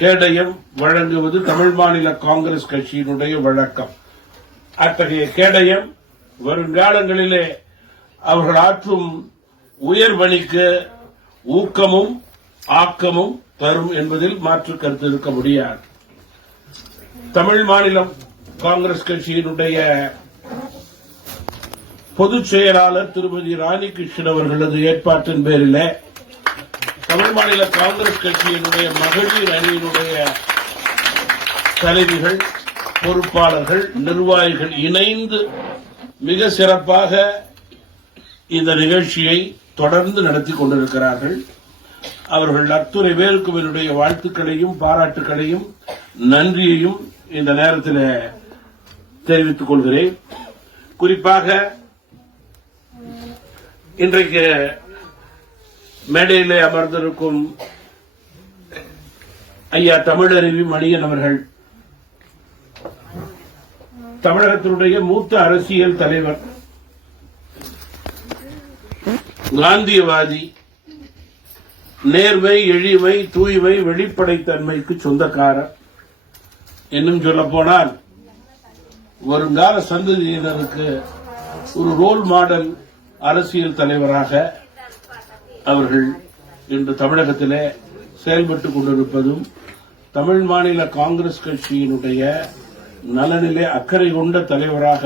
கேடயம் வழங்குவது தமிழ் மாநில காங்கிரஸ் கட்சியினுடைய வழக்கம். அத்தகைய கேடயம் வருங்காலங்களிலே அவர்கள் ஆற்றும் உயர்வணிக்கு ஊக்கமும் ஆக்கமும் தரும் என்பதில் மாற்று கருத்து இருக்க முடியாது. தமிழ் மாநிலம் காங்கிரஸ் கட்சியினுடைய பொதுச் செயலாளர் திருமதி ராணி கிருஷ்ணன் அவர்களது ஏற்பாட்டின் பேரில் தமிழ் மாநில காங்கிரஸ் கட்சியினுடைய மகளிர் அணியினுடைய தலைவிகள், பொறுப்பாளர்கள், நிர்வாகிகள் இணைந்து மிக சிறப்பாக இந்த நிகழ்ச்சியை தொடர்ந்து நடத்தி கொண்டிருக்கிறார்கள். அவர்கள் அத்துணை பேருக்கும் என்னுடைய வாழ்த்துக்களையும் பாராட்டுகளையும் நன்றியையும் இந்த நேரத்தில் தெரிவித்துக் கொள்கிறேன். குறிப்பாக இன்றைக்கு மேடையிலே அமர்ந்திருக்கும் ஐயா தமிழருவி மணியன் அவர்கள் தமிழகத்தினுடைய மூத்த அரசியல் தலைவர், காந்தியவாதி, நேர்மை, எளிமை, தூய்மை, வெளிப்படைத்தன்மைக்கு சொந்தக்காரர். இன்னும் சொல்ல போனால் வருங்கால சந்ததியினருக்கு ஒரு ரோல் மாடல் அரசியல் தலைவராக அவர்கள் இன்று தமிழகத்திலே செயல்பட்டுக் கொண்டிருப்பதும் தமிழ் மாநில காங்கிரஸ் கட்சியினுடைய நலனிலே அக்கறை கொண்ட தலைவராக